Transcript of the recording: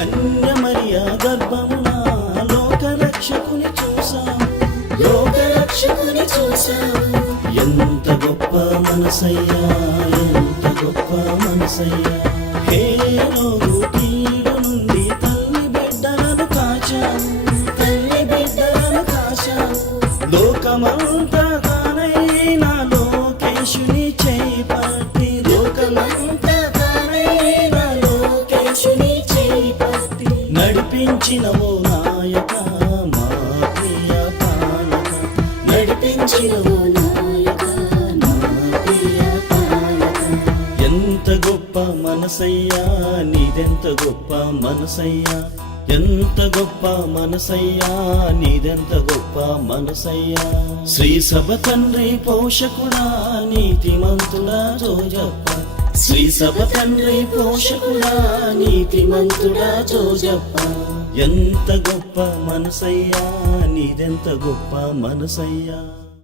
కన్యమరియా గర్భమున లోకరక్షకుని చూసాము, లోకరక్షకుని చూసావు. ఎంత గొప్ప మనసయ్యా, ఎంత గొప్ప మనసయ్యా. హేరోదు కీడు నుండి తల్లి బిడ్డలను కాచావు, తల్లి బిడ్డలను కాచావు. లోకమంతా తానైనా లోకేశుని చేయి పట్టి, లోకమంతా తానైన లోకేశుని చేయి పట్టి నడిపించినవో నాయక మా ప్రియ పాలక, నడిపించినవు నాయక నా ప్రియ పాలక. ఎంత గొప్ప మనసయ్యా నీదెంత గొప్ప మనసయ్యా, ఎంత గొప్ప మనసయ్యా నీదెంత గొప్ప మనసయ్యా. శ్రీ సభ తండ్రి పోషకుడా నీతిమంతుడా జోజప్ప, శ్రీ సభ తండ్రి పోషకుడా నీతిమంతుడా జోజప్ప. ఎంత గొప్ప మనసయ్యా నీదెంత గొప్ప మనసయ్యా.